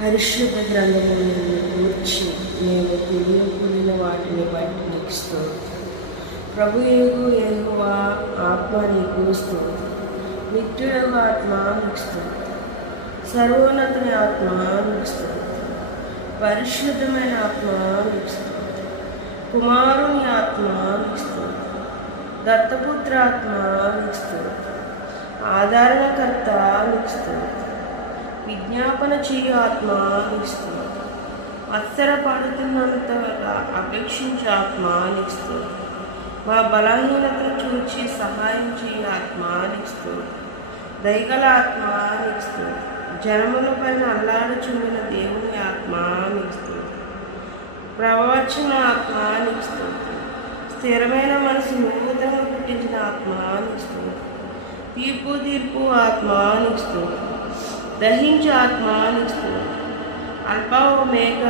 పరిశుద్ధ గ్రంథములను కూర్చి మేము తెలియకున్న వాటిని బట్టి నీకు స్తోత్రం. ప్రభు ఏగు ఏహువా ఆత్మ నీకు స్తోత్రం. నిత్యుడవ ఆత్మ నీకు స్తోత్రం. సర్వోన్నతుని ఆత్మ నీకు స్తోత్రం. పరిశుద్ధమైన ఆత్మ నీకు స్తోత్రం. కుమారుని ఆత్మ నీకు స్తోత్రం. దత్తపుత్ర ఆత్మ నీకు స్తోత్రం. ఆదరణకర్త నీకు స్తోత్రం. విజ్ఞాపన చేయు ఆత్మ నిస్తుంది అత్సర పడుతున్నంత పడుతున్నంతగా అపేక్షించే ఆత్మ నిస్తుంది మా బలహీనతను చూచి సహాయం చేయు ఆత్మ నిస్తుంది దయగల ఆత్మ నిస్తుంది జనముల పైన అల్లాడుచుండిన దేవుని ఆత్మ నిస్తుంది ప్రవచన ఆత్మ నిస్తుంది స్థిరమైన మనసు నూతనంగా పుట్టించిన ఆత్మ నిస్తుంది తీర్పు తీర్పు ఆత్మ నిస్తుంది దహించు ఆత్మ నిలుస్తుంది స్తోత్రం అల్పావ మేఘ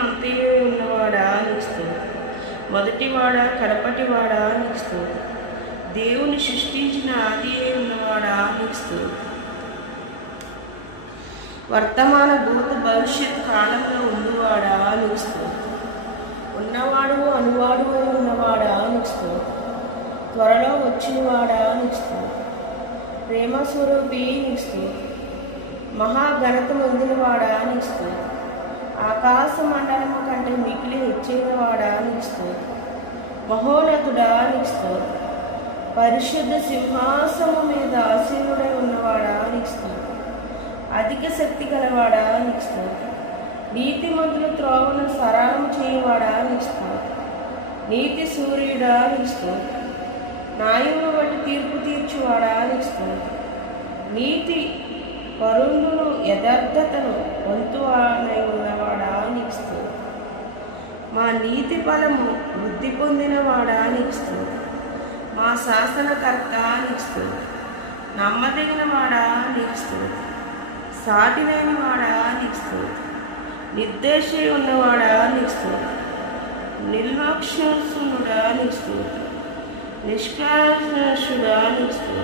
అంతయు ఉన్నవాడా నిలుస్తుంది మొదటివాడ మొదటివాడా కడపటివాడా నీకు దేవుని సృష్టించిన ఆది ఉన్నవాడా నిలుస్తుంది వర్తమాన భూత భవిష్యత్ కాలంలో ఉన్నవాడా నిలుస్తుంది ఉన్నవాడు అనువాడు ఉన్నవాడా నిలుస్తుంది త్వరలో వచ్చినవాడా నిలుస్తుంది ప్రేమస్వరూపి నిస్తు. మహాఘనత పొందినవాడా నిస్తు. ఆకాశ మండలము కంటే మిగిలి హెచ్చైనవాడా నిస్తు. మహోన్నతుడా నిస్తు. పరిశుద్ధ సింహాసము మీద ఆసీనుడై ఉన్నవాడా నిస్తు. అధిక శక్తి గలవాడా నిస్తు. నీతి మంతుల త్రోవను సరళం చేయవాడా నిస్తు. నీతి సూర్యుడా నిస్తు. స్తోత్రం న్యాయమును బట్టి తీర్పు తీర్చువాడా నీకు స్తోత్రం నీతి పరుండును యథార్థతను వంతువాడై ఉన్నవాడా నీకు స్తోత్రం మా నీతి బలము వృద్ధి పొందినవాడా నీకు స్తోత్రం మా శాసనకర్త నీకు స్తోత్రం నమ్మదగిన వాడా నీకు స్తోత్రం సాటినైన వాడా నీకు స్తోత్రం నిర్దేశి ఉన్నవాడా నీకు స్తోత్రం నిర్లక్ష్యసునుడా నీకు స్తోత్రం నిష్కాషుడా నీకు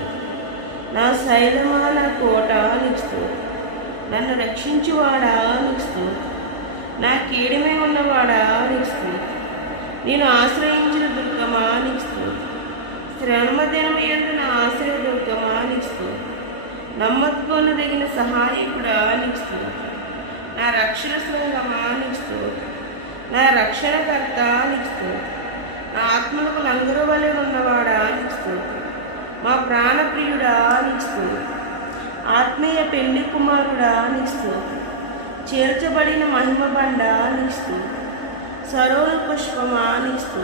నా శైలమా నా కోట నీకు నన్ను రక్షించువాడా నీకు నా కీడమే ఉన్నవాడా నీకు నేను ఆశ్రయించిన దుర్గమా నీకు శ్రమదినం ఎందు నా ఆశ్రయ దుర్గమా నీకు నమ్మకొనదగిన సహాయకుడా నీకు నా రక్షణ సంగమా నీకు నా రక్షణకర్త నీకు నా ఆత్మలకు లంగరు వలె ఉన్నవాడా నీకు మా ప్రాణప్రియుడా నీకు ఆత్మీయ పెళ్ళి కుమారుడా నీకు చేర్చబడిన మహిమ బండ నీకు సరోలు పుష్పమా నీకు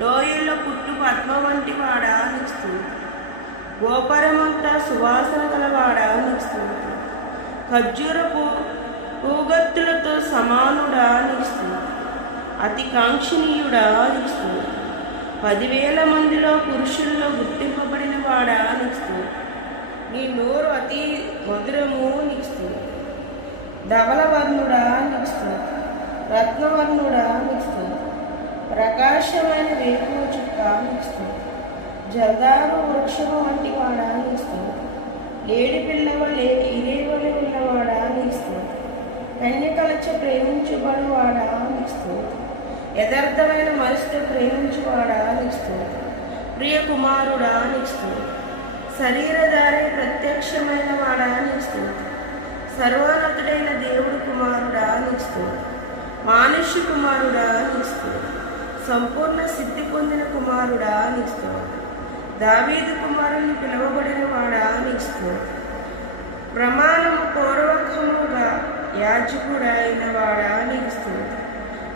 లోయల్లో పుట్టు పద్మ వంటి వాడా నీకు గోపరమంతా సువాసన గలవాడా నీకు ఖర్జూరపు పూగత్తులతో సమానుడా నీకు అతి కాంక్షణీయుడా నీకు పదివేల మందిలో పురుషుల్లో గుర్తింపబడిన వాడా నీకు నీ నోరు అతి మధురము నిలుస్తుంది ధవలవర్ణుడా నిలుస్తుంది రత్నవర్ణుడా నిలుస్తుంది ప్రకాశమైన వేపు చుక్క నిలుస్తుంది స్తోత్రం జల్దారు వృక్షము వంటి వాడా నిలుస్తుంది స్తోత్రం పిల్లవలే ఇరేవలే ఉన్నవాడా నిలుస్తుంది కన్యకలచ ప్రేమించుబడువాడా వాడా స్తోత్రం యథార్థమైన మనసుతో ప్రేమించువాడా నీకు ప్రియ కుమారుడా నీకు శరీరధారి ప్రత్యక్షమైన వాడా నీకు సర్వోన్నతుడైన దేవుడు కుమారుడా నీకు మానుష్య కుమారుడా నిస్తూ సంపూర్ణ సిద్ధి పొందిన కుమారుడా నీకు స్తోత్రం దావీదు కుమారుని పిలువబడిన వాడా నీకు ప్రమాణము పూర్వకముగా యాజకుడైన వాడా నీకు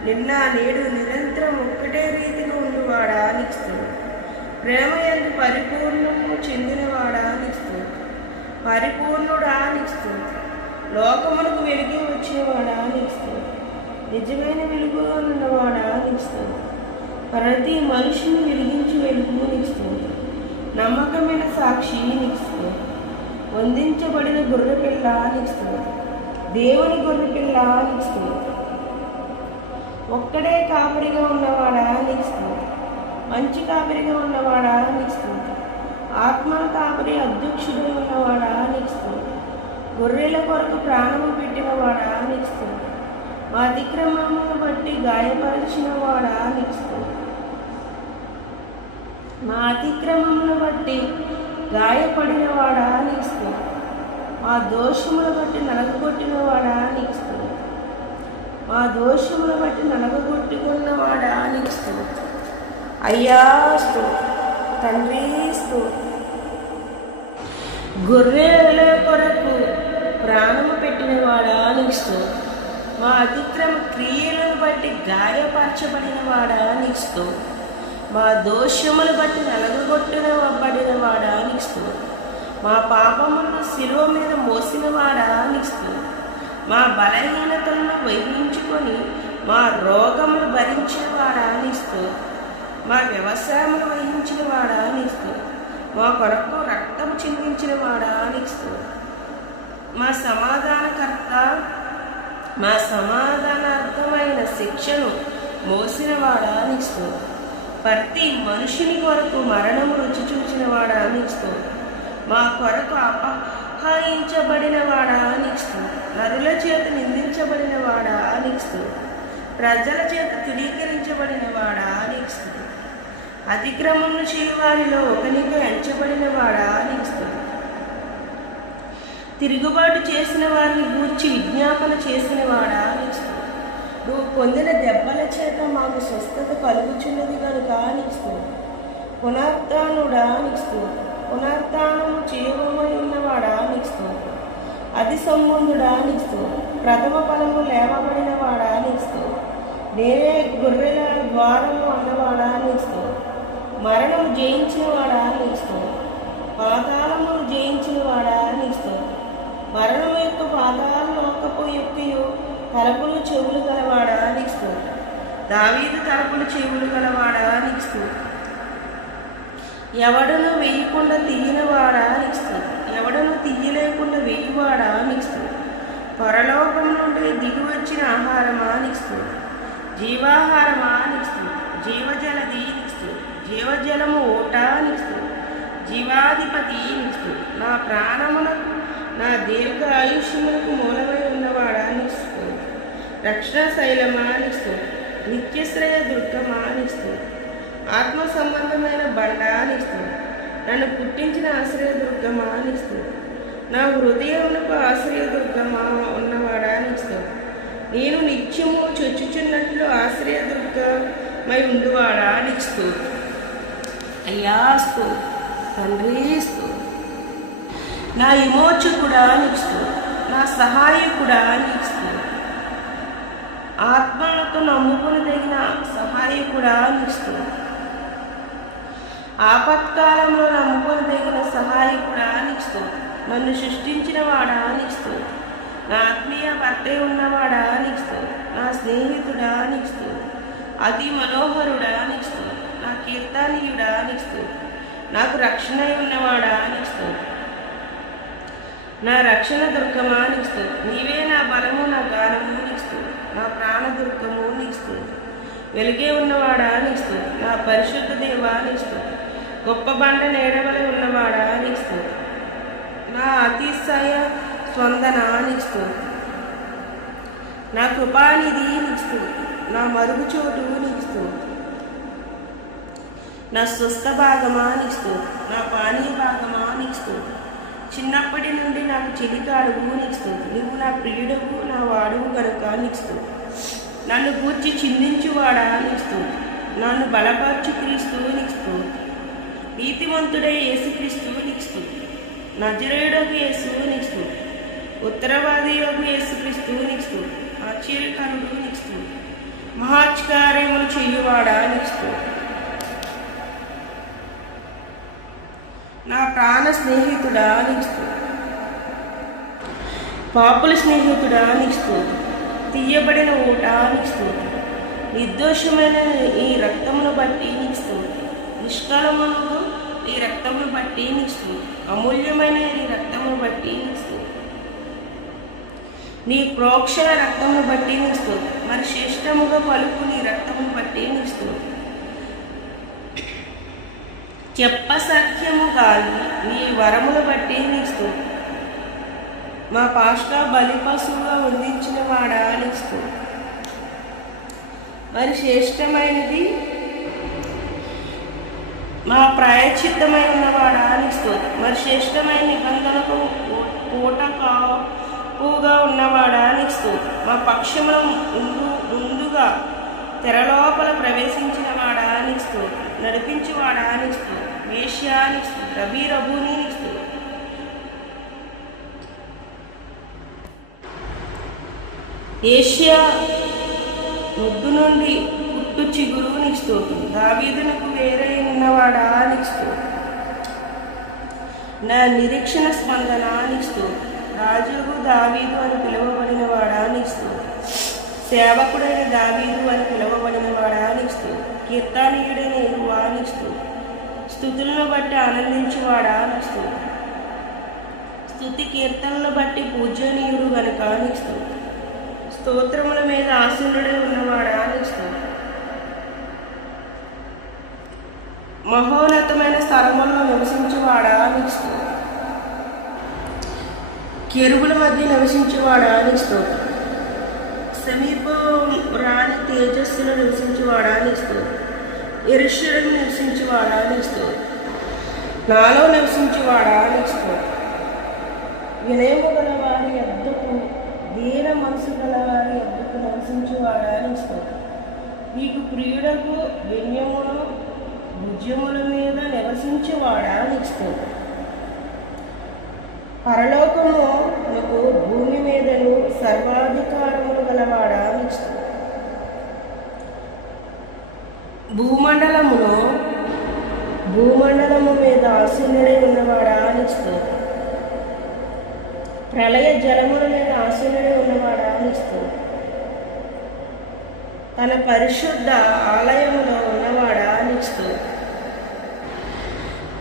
నిన్న నేడు నిరంతరం ఒక్కటే రీతిగా ఉండువాడా నీకు ప్రేమ ఎందు పరిపూర్ణము చెందినవాడా నీకు పరిపూర్ణుడా నీకు లోకమునకు వెలిగి వచ్చేవాడా నీకు నిజమైన వెలుగుగా ఉన్నవాడా నీకు ప్రతి మనిషిని వెలిగించి వెలుగు నిస్తుంది నమ్మకమైన సాక్షి నీకు వందించబడిన గొర్రెపిల్ల నిస్తుంది దేవుని గొర్రెపిల్ల నిస్తుంది ఒక్కడే కాపురిగా ఉన్నవాడా? నీకు స్థుతి మంచి కాపురిగా ఉన్నవాడా? నీకు స్థుతి ఆత్మ కాపురి అధ్యక్షుడు ఉన్నవాడా? నీకు గొర్రెల కొరకు ప్రాణము పెట్టినవాడా? నీకు స్థుతి మా అతిక్రమమును బట్టి గాయపరిచిన వాడా నీకు మా అతిక్రమమును బట్టి గాయపడినవాడా? నీకు నీకు మా దోషములు బట్టి నలగొట్టినవాడా నీకు మా దోషమును బట్టి నలగొట్టుకున్న వాడా నీకు తండ్రి తండ్రిస్తూ గొర్రెల కొరకు ప్రాణము పెట్టిన వాడా నీకు మా అతిక్రమ క్రియలను బట్టి గాయపరచబడిన వాడా నీకు మా దోషములు బట్టి నలగొట్టినబడిన వాడా నీకు మా పాపములను శిలువ మీద మోసిన వాడా నీకు మా బలహీనతలను వహించుకొని మా రోగములు భరించిన వాడా నీకు మా వ్యవసాయములు వహించిన వాడా నిస్తూ మా కొరకు రక్తం చిందించిన వాడా నిస్తూ మా సమాధానకర్త మా సమాధానార్థమైన శిక్షను మోసిన నిస్తూ ప్రతి మనుషుని కొరకు మరణము రుచి చూచినవాడా నిస్తూ మా కొరకు అప వాడా నీకు నరుల చేత నిందించబడినవాడా వాడా ప్రజల చేత తుడీకరించబడిన వాడా అతిక్రమములు అతిక్రమమును చేయవారిలో ఒకనిగా ఎంచబడినవాడా అని తిరుగుబాటు చేసిన వారిని గూర్చి విజ్ఞాపన చేసినవాడా వాడా నువ్వు పొందిన దెబ్బల చేత మాకు స్వస్థత కలుగుచున్నది కనుక నీకు పునర్తానుడా నీకు పునర్తానము చేయబోమని ఉన్నవాడా నీకు అతి సంబంధుడా నీకు ప్రథమ ఫలము లేవబడిన వాడా నీకు నేనే గొర్రెల ద్వారము అన్నవాడా నీకు మరణం జయించిన వాడా నీకు పాతాళము జయించిన వాడా నీకు మరణం యొక్క పాతాల లోకపు యొక్కయు తలుపులు చెవులు గలవాడా నీకు దావీదు తలుపులు చెవులు గలవాడా నీకు ఎవడను వేయకుండా తీయనవాడా నీకు ఎవడను తీయలేకుండా వేయవాడా నీకు పొరలోకం నుండి దిగి వచ్చిన ఆహారమా నీకు జీవాహారమా నీకు జీవజలది నీకు జీవజలము ఓటా నీకు జీవాధిపతి నీకు నా ప్రాణమునకు నా దీర్ఘ ఆయుష్యములకు మూలమై ఉన్నవాడా నీకు రక్షణ శైలమా నీకు నిత్యశ్రయ దుర్గమా నీకు ఆత్మ సంబంధమైన బండ నీకు నన్ను పుట్టించిన ఆశ్రయ దుర్గమా నీకు నా హృదయమునకు ఆశ్రయ ఉన్నవాడా ఉన్నవాడా నీకు నేను నిత్యము చొచ్చుచున్నట్లు ఆశ్రయ దుర్గమై ఉండువాడా నీకు అయ్యాస్తు తండ్రిస్తూ నా విమోచకుడా నీకు నా సహాయకుడా నీకు ఆత్మలకు నమ్ముకుని తగిన సహాయకుడా ఇస్తుంది ఆపత్కాలంలో నమ్ముకొని తగిన సహాయకుడా నీకు నన్ను సృష్టించిన వాడా నీకు నా ఆత్మీయ భర్తే ఉన్నవాడా నీకు నా స్నేహితుడా నీకు అతి మనోహరుడా నీకు నా కీర్తనీయుడా నీకు నాకు రక్షణ ఉన్నవాడా నీకు నా రక్షణ దుర్గమా నీకు నీవే నా బలము నా గానము నీకు నా ప్రాణ దుర్గము నీకు వెలిగే ఉన్నవాడా నీకు నా పరిశుద్ధ దేవా నీకు గొప్ప బండ నేడవలి ఉన్నవాడా నీకు నా అతిశయ స్వందన నీకు నా కృపానిధి నీకు నా మరుగుచోటు నీకు నా స్వస్థ భాగమా నీకు నా పానీయ భాగమా నీకు చిన్నప్పటి నుండి నాకు చెలికాడుగు నీకు నువ్వు నా ప్రియుడవు నా వాడువు కనుక నీకు నన్ను కూర్చి చిందించువాడా నీకు నన్ను బలపరచు క్రీస్తు నీకు నీతివంతుడే యేసుక్రీస్తు నిచ్చు నజరేయుడకు యేసు నీకు ఉత్తరవాది యొక్క యేసుక్రీస్తువు నీకు ఆశ్చర్యకరుడు నీకు మహాత్కార్యములు చేయువాడా నిచ్చు నా ప్రాణ స్నేహితుడా నీకు పాపుల స్నేహితుడా నీకు తీయబడిన ఊట నీకు నిర్దోషమైన ఈ రక్తమును బట్టి నీకు నిష్కలమును ఈ రక్తము బట్టి నీకు అమూల్యమైన ఈ రక్తము బట్టి నీకు నీ ప్రోక్షణ రక్తము బట్టి నీకు మరి శ్రేష్టముగా పలుకు నీ రక్తము బట్టి నీకు చెప్ప సత్యము కాదు నీ వరములు బట్టి నీకు మా పాష్ట బలి పశువుగా వండించిన వాడా నీకు మరి శ్రేష్టమైనది మా ప్రాయచిత్తమై ఉన్నవాడా నీకు మరి శ్రేష్టమైన నిబంధనకు పూట కాపుగా ఉన్నవాడా నీకు మా పక్షముల ముందు ముందుగా తెరలోపల ప్రవేశించిన వాడా నీకు నడిపించేవాడా నీకు వేష్యా స్తోత్రం. రబీ రఘుని నీకు ఏషియా ముద్దు నుండి పుట్టు చిగురు స్తోత్రం. దావీదునకు వేరే ఉన్నవాడా నీకు స్తోత్రం నా నిరీక్షణ స్పందన నీకు స్తోత్రం రాజుకు దావీదు అని పిలువబడిన వాడా నీకు స్తోత్రం సేవకుడైన దావీదు అని పిలువబడిన వాడా నీకు స్తోత్రం కీర్తానీయుడైన ఎరువా నీకు స్తోత్రం స్థుతులను బట్టి ఆనందించేవాడా నీకు స్తోత్రం స్థుతి కీర్తనలు బట్టి పూజనీయుడు గనుక నీకు స్తోత్రం స్తోత్రముల మీద ఆసీనుడై ఉన్నవాడా నీకు స్తోత్రం మహోన్నతమైన స్థలములో నివసించేవాడా నీకు స్తోత్రం. కెరుగుల మధ్య నివసించేవాడా నీకు స్తోత్రం. సమీప రాణి తేజస్సులో నివసించేవాడా నీకు స్తోత్రం. ఇరుషులను నివసించేవాడా నీకు స్తోత్రం. నాలో నివసించేవాడా నీకు స్తోత్రం. వినయము గల వారి అద్దకు దీన మనసు గల వారి అద్దకు నివసించేవాడా నీకు స్తోత్రం. నీకు ప్రియుడకు వినయమును భుజముల మీద నివసించేవాడా వాడా స్తోత్రం పరలోకము నీకు భూమి మీదను సర్వాధికారములు గలవాడా నీకు? భూమండలములో భూమండలమును భూమండలము మీద ఆశీనుడై ఉన్నవాడా నీకు? ప్రళయ జలముల మీద ఆశీనుడై ఉన్నవాడా నీకు? తన పరిశుద్ధ ఆలయములో ఉన్నవాడా నీకు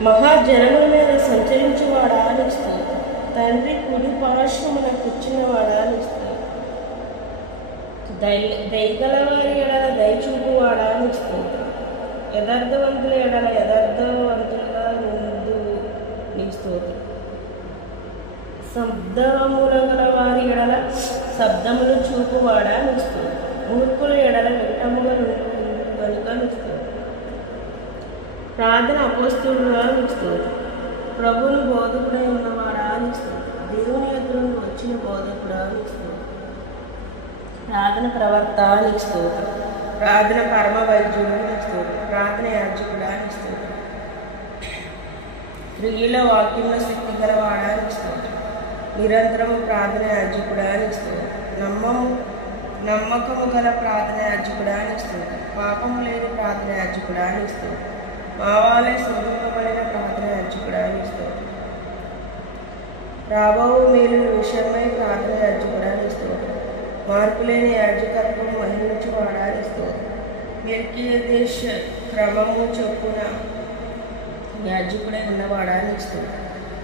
మహాజనముల మీద సంచరించేవాడా నీకు తండ్రి కుడి పార్శ్వమున కూర్చున్నవాడా నీకు దయ దై దయగలవారి ఎడల దయచూపువాడా నీకు స్తోత్రం యథార్థవంతుల ఎడల యథార్థవంతులుగా ముందు నీకు శబ్దముల గల వారి ఎడల శబ్దములు చూపువాడా నీకు స్తోత్రం మూర్ఖుల ఎడల వికటముగా కనుక ప్రార్థన అపోస్తుడుగా నీకు స్తోత్రం బోధకుడై ఉన్నవాడా నీకు స్తోత్రం దేవుని ఎదురు నుండి వచ్చిన బోధకుడా నీకు స్తోత్రం ప్రార్థన ప్రవర్త నీకు స్తోత్రం ప్రార్థన పరమ వైద్యుడు నీకు స్తోత్రం ప్రార్థన యాజకుడా నీకు స్తోత్రం స్త్రీల వాక్యంలో శక్తి గలవాడా నీకు స్తోత్రం నిరంతరము ప్రార్థన యాజకుడా నీకు స్తోత్రం నమ్మము నమ్మకము గల ప్రార్థన యాజకుడా నీకు స్తోత్రం పాపము లేని ప్రార్థన యాజకుడా నీకు స్తోత్రం మావాలే సమీపబడిన ప్రార్థన అర్చకుడాన్ని స్తోత్రం. రాబో మేలు విషయమై ప్రార్థన అర్చకుడాన్ని స్తోత్రం. మార్పు లేని యాజకత్వం మహిళించి వాడాలి స్తోత్రం. మెల్కీ దేశ క్రమము చొప్పున యాజకుడై ఉన్నవాడా నీకు స్తోత్రం.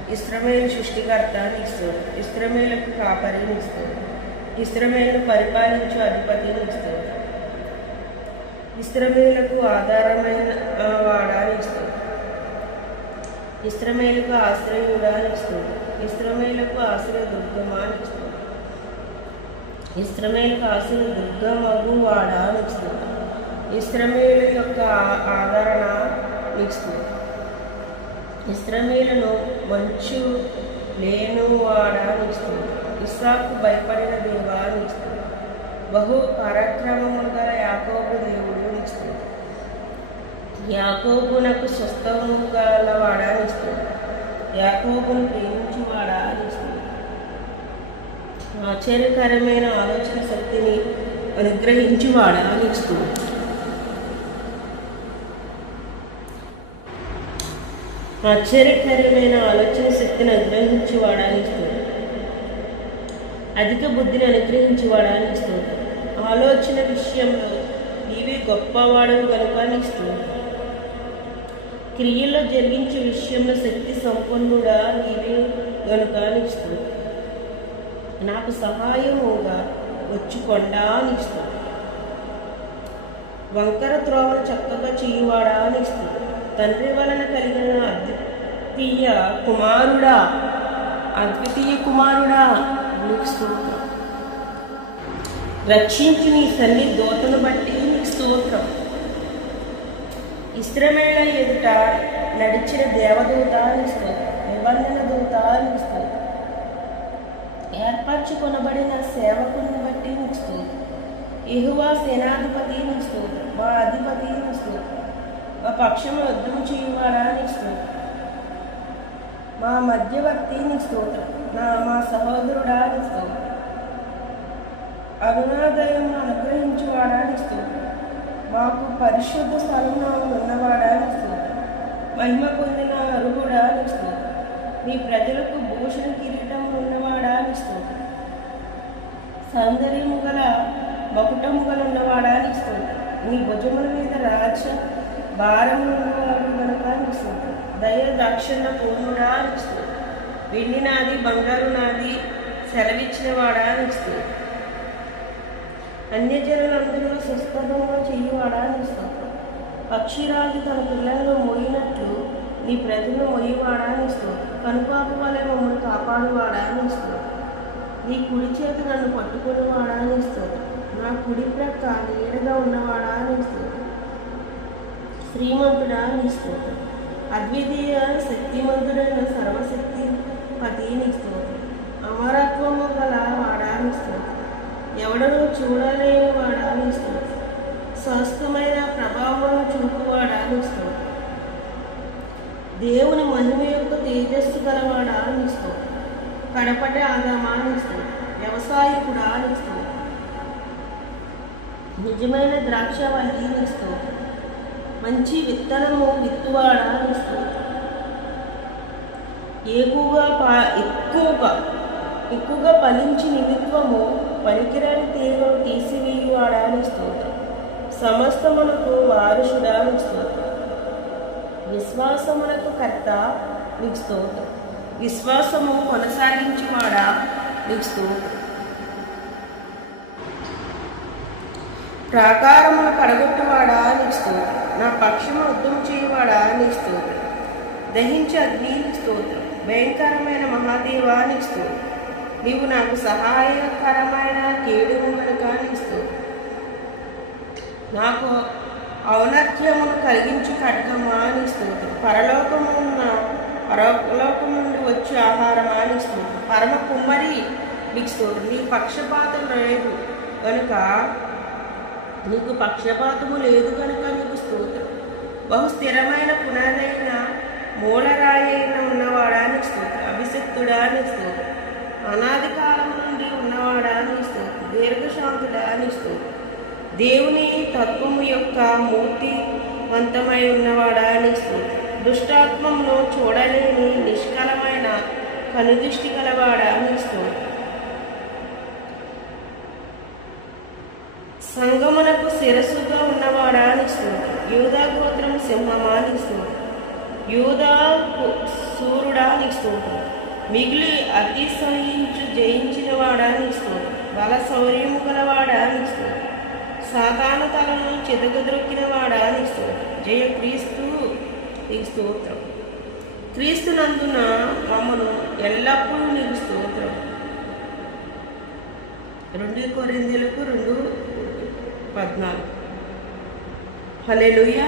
ఇస్రమేలు సృష్టికర్త నీకు ఇస్రమేలకు కాపరి నీకు ఇస్రమేలు పరిపాలించు అధిపతి నీకు ఇస్రమేలకు ఆధారమైన ఆ, వాడా నీకు స్తోత్రం ఇస్రమేలకు ఆశ్రయుడా నీకు ఇస్రమేలకు ఆశ్రయ దుర్గమా నీకు ఇస్రమేలకు ఆశ్రయ దుర్గమగు వాడా నీకు ఇస్రమేలు యొక్క ఆదరణ నీకు ఇస్రమేలను మంచు లేను వాడా నీకు ఇస్సాకు భయపడిన దేవా నీకు బహు పరాక్రమము గల యాకోబు దేవుడు నిస్తుంది యాకోబునకు స్వస్థము గలవాడా నీకు యాకోబును ప్రేమించువాడా నీకు ఆశ్చర్యకరమైన ఆలోచన శక్తిని అనుగ్రహించువాడా నీకు ఆశ్చర్యకరమైన ఆలోచన శక్తిని అనుగ్రహించి వాడానికి అధిక బుద్ధిని అనుగ్రహించి వాడాలిస్తుంది ఆలోచన విషయంలో నీవే గొప్పవాడవు కనుక నీకు క్రియలో క్రియల్లో జరిగించే విషయంలో శక్తి సంపన్నుడా నీవే గనుక నీకు నాకు సహాయముగా వచ్చుకొండా నీకు స్తోత్రం వంకర త్రోవలు చక్కగా చేయువాడా నీకు తండ్రి వలన కలిగిన అద్వితీయ కుమారుడా అద్వితీయ కుమారుడా నీకు స్తోత్రం రక్షించి నీ సన్ని దోతను బట్టి నీకు స్తోత్రం. ఇస్త్రమేళ ఎదుట నడిచిన దేవదూత నిబంధన దూత నీకు ఏర్పరచుకొనబడిన సేవకుని బట్టి నీకు ఇహువా సేనాధిపతి నీకు మా అధిపతి నీకు మా పక్షము యుద్ధం చేయువాడా నీకు మా మధ్యవర్తి నీకు నా మా సహోదరుడా నీకు అరుణాదయం అనుగ్రహించువాడా మాకు పరిశుద్ధ స్థలంలో ఉన్నవాడా నీకు మహిమ పొందిన అరుగుడా నీకు మీ నీ ప్రజలకు భూషణ కిరీటం ఉన్నవాడా నీకు సౌందర్యము గల మకుటము గల ఉన్నవాడా నీకు నీ భుజముల మీద రాజ భారము ఉన్నవాడు కనుక నీకు దయ దక్షిణ పూర్ణుడా నీకు వెండి నాది బంగారు నాది సెలవిచ్చిన వాడా నీకు అన్యజనులందరూ సుస్పదంగా చెయ్యవాడా నీకు స్తోత్రం పక్షిరాజు తన పిల్లలను మోయినట్లు నీ ప్రజలు మొయ్యవాడా నీ స్తోత్రం కనుపాపు వలె మమ్మల్ని కాపాడువాడా నీ స్తోత్రం నీ కుడి చేతి నన్ను పట్టుకునేవాడా నీ స్తోత్రం నా కుడి ప్రక్క నీడగా ఉన్నవాడా నీ స్తోత్రం శ్రీమంతుడా నీ స్తోత్రం అద్వితీయ శక్తిమంతుడైన సర్వశక్తి పతి నీ స్తోత్రం అమరత్వము గల ఎవడనూ చూడలేని వాడా నీ స్వస్థమైన ప్రభావం చూపువాడా నీ దేవుని మహిమ యొక్క తేజస్సు గలవాడా నీ స్తోత్రం కడపటి ఆదామా వ్యవసాయకుడు స్తోత్రం నిజమైన ద్రాక్ష నీ స్తోత్రం మంచి విత్తనము విత్తువాడా నీ ఎక్కువగా పా ఎక్కువగా ఎక్కువగా ఫలించి నిమిత్వము పనికిరాని తీగను తీసివేయువాడా నీ స్తోత్రం. సమస్తమునకు వారుషుడా నీ స్తోత్రం. విశ్వాసమునకు కర్త నీకు స్తోత్రం. విశ్వాసము కొనసాగించువాడా నీకు స్తోత్రం. ప్రాకారమును పడగొట్టువాడా నీకు స్తోత్రం. నా పక్షము ఉద్దం చేయవాడా నీకు స్తోత్రం. దహించి అగ్ని స్తోత్రం. భయంకరమైన మహాదేవా నీకు స్తోత్రం. నీవు నాకు సహాయకరమైన కేడు కనుక నాకు ఔన్నత్యమును కలిగించు ఖడ్గమా నీ పరలోకమున్న పరలోకం నుండి వచ్చే ఆహారం ఆనిస్తుంది పరమ కుమ్మరి నీకు నీ పక్షపాతం లేదు కనుక నీకు పక్షపాతము లేదు కనుక నీకు స్తోత్రం. బహు స్థిరమైన పునాదైన మూలరాయి అయిన ఉన్నవాడా నీకు స్తోత్రం అభిషక్తుడా నీకు స్తోత్రం అనాది కాలం నుండి ఉన్నవాడా నిస్తూ దీర్ఘశాంతుడా నిస్తూ దేవుని తత్వము యొక్క మూర్తివంతమై ఉన్నవాడా నిస్తూ దుష్టాత్మంలో చూడలేని నిష్కలమైన కనుదృష్టి గలవాడా నిస్తూ సంగమునకు శిరస్సుగా ఉన్నవాడా నిస్తూ యూదా గోత్రం సింహమా నిస్తూ యూదా సూర్యుడా నిస్తూ మిగిలి అతిశయించు జయించిన వాడా బల శౌర్యము గలవాడానిస్తూ నీకు సాతాను తలను చెదగద్రొక్కిన వాడానిస్తూ జయ క్రీస్తు నీకు స్తోత్రం. క్రీస్తునందున మమ్మను ఎల్లప్పుడూ నీకు స్తోత్రం. రెండు కొరిందులకు రెండు పద్నాలుగు. హలెలుయా